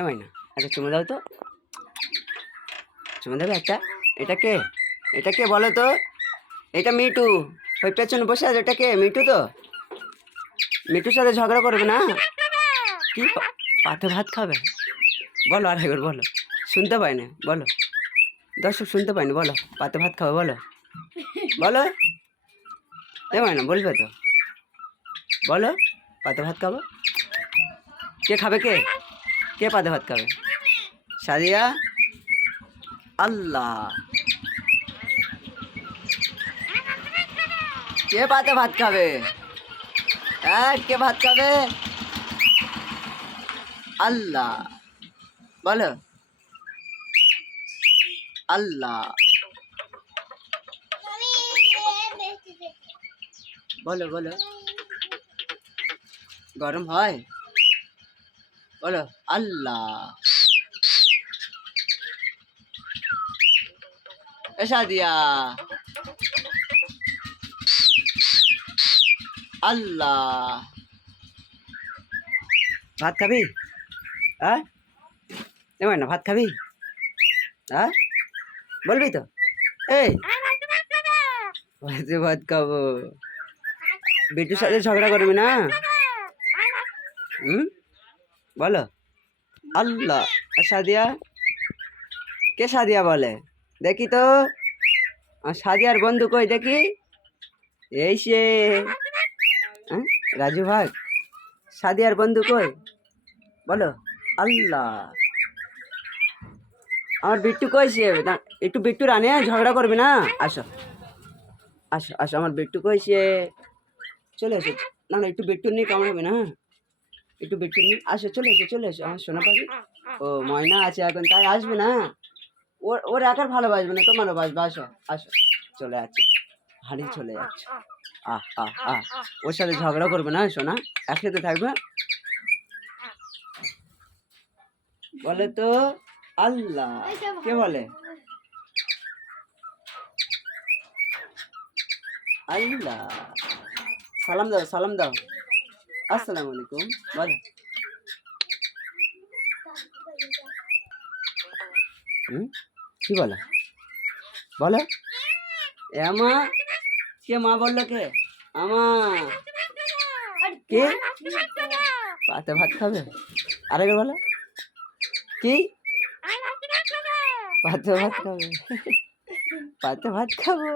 এমন না, একটা চুমু দাও তো, চুমু দেবে একটা। এটা কে? এটা কে বলো তো? এটা মিটু, ওই পেছনে বসে আছে, এটা কে? মিটু তো? মিটুর সাথে ঝগড়া করবে না? কি পাতে ভাত খাবে? বলো আর একবার বলো, শুনতে পাইনি, বলো, দর্শক শুনতে পাইনি, বলো পাতে ভাত খাবে, বলো বলো, এমন না, বলবে তো, বলো পাতে ভাত খাবো। কে খাবে? কে কে পাতে ভাত খাবে? সাদিয়া। আল্লাহ, কে পাতে ভাত খাবে? হ্যাঁ, কে ভাত খাবে? আল্লাহ, বলো আল্লাহ, বলো বলো, গরম হয়, বলো আল্লাহ। এ সাদিয়া, আল্লাহ, ভাত খাবি? হ্যাঁ, এমন না, ভাত খাবি? হ্যাঁ, বলবি তো? এই ভাত খাবো। বিটুর সাথে ঝগড়া করবি না? হুম, বলো আল্লাহ। আর সাদিয়া, কে সাদিয়া বলে? দেখি তো, সাদিয়ার বন্ধু কই দেখি? এই সে, রাজু ভাই, সাদিয়ার বন্ধু কই? বলো আল্লাহ। আমার বিট্টু কই? সে একটু বিট্টুর আনে, ঝগড়া করবি না? আসো আসো আসো, আমার বিট্টু কই? সে চলে এসো। না না, একটু বিট্টুর নিয়ে কেমন হবে না? একটু বিট্টুর নিয়ে আসো, চলে এসো চলে এসো, আমার সোনা পাখি। ও ময়না আছে এখন, তাই আসবে না? ওর একার ভালোবাসবে না, তোমারও বাসবে। আসো আসো, চলে যাচ্ছে, হাড়ি চলে যাচ্ছে। আহ আহ আহ, ওর সাথে ঝগড়া করবে না সোনা, একসাথে থাকবে। বলে তো আল্লাহ, কে বলে? আল্লাহ। সালাম দাও, সালাম দাও, আসসালামু আলাইকুম বলো। কি বলো? বলো আমা। কে মা বললো? কে আমা? কে পাতে ভাত খাবে? আরেকবার বলো, কি পাতে ভাত খাবে? পাতে ভাত খাবো।